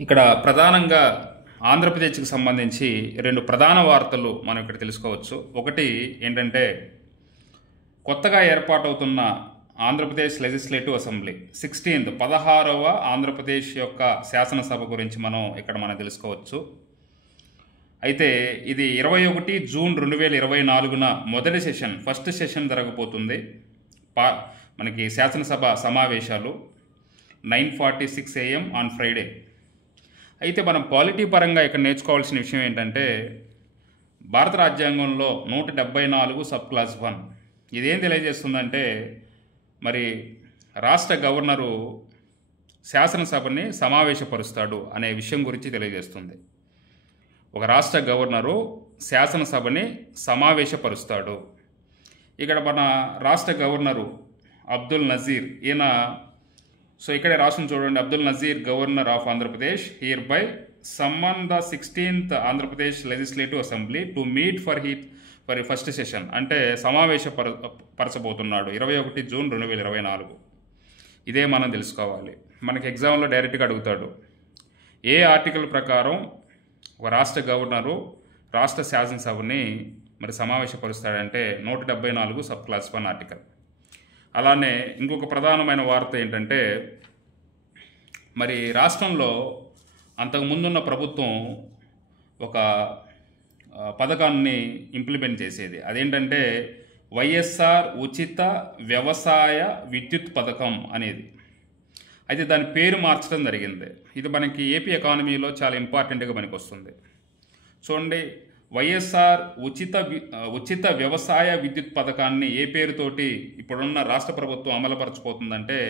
ఇక్కడ ప్రధానంగా ఆంధ్రప్రదేశ్కి సంబంధించి రెండు ప్రధాన వార్తలు మనం ఇక్కడ తెలుసుకోవచ్చు. ఒకటి ఏంటంటే కొత్తగా ఏర్పాటవుతున్న ఆంధ్రప్రదేశ్ లెజిస్లేటివ్ అసెంబ్లీ 16వ ఆంధ్రప్రదేశ్ యొక్క శాసనసభ గురించి మనం తెలుసుకోవచ్చు. అయితే ఇది 21 జూన్ 2024న మొదటి సెషన్ ఫస్ట్ సెషన్ జరగబోతుంది. మనకి శాసనసభ సమావేశాలు 9:46 AM ఆన్ ఫ్రైడే. అయితే మనం పాలిటీ పరంగా ఇక్కడ నేర్చుకోవాల్సిన విషయం ఏంటంటే భారత రాజ్యాంగంలో 174 సబ్ క్లాస్ 1 ఇదేం తెలియజేస్తుందంటే మరి రాష్ట్ర గవర్నరు శాసనసభని సమావేశపరుస్తాడు అనే విషయం గురించి తెలియజేస్తుంది. ఒక రాష్ట్ర గవర్నరు శాసనసభని సమావేశపరుస్తాడు. ఇక్కడ మన రాష్ట్ర గవర్నరు అబ్దుల్ నజీర్ ఈయన ఇక్కడే రాష్ట్రం చూడండి. Abdul Nazeer governor of Andhra Pradesh hereby summon the 16th Andhra Pradesh legislative assembly to meet for first session అంటే పరచబోతున్నాడు 21 జూన్ 2024. ఇదే మనం తెలుసుకోవాలి. మనకి ఎగ్జామ్లో డైరెక్ట్గా అడుగుతాడు ఏ ఆర్టికల్ ప్రకారం ఒక రాష్ట్ర గవర్నరు రాష్ట్ర శాసనసభని మరి సమావేశపరుస్తాడంటే 174 సబ్ క్లాస్ 1 ఆర్టికల్. అలానే ఇంకొక ప్రధానమైన వార్త ఏంటంటే మరి రాష్ట్రంలో అంతకుముందున్న ప్రభుత్వం ఒక పథకాన్ని ఇంప్లిమెంట్ చేసేది. అదేంటంటే వైఎస్ఆర్ ఉచిత వ్యవసాయ విద్యుత్ పథకం అనేది. అయితే దాని పేరు మార్చడం జరిగింది. ఇది మనకి ఏపీ ఎకానమీలో చాలా ఇంపార్టెంట్గా మనకు వస్తుంది. చూడండి, వైఎస్ఆర్ ఉచిత వ్యవసాయ విద్యుత్ పథకాన్ని ఏ పేరుతోటి ఇప్పుడున్న రాష్ట్ర ప్రభుత్వం అమలుపరచబోతుందంటే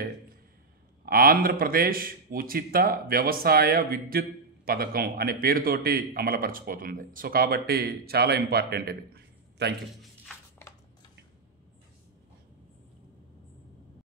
ఆంధ్రప్రదేశ్ ఉచిత వ్యవసాయ విద్యుత్ పథకం అనే పేరుతోటి అమలుపరచబోతుంది. కాబట్టి చాలా ఇంపార్టెంట్ ఇది. Thank you.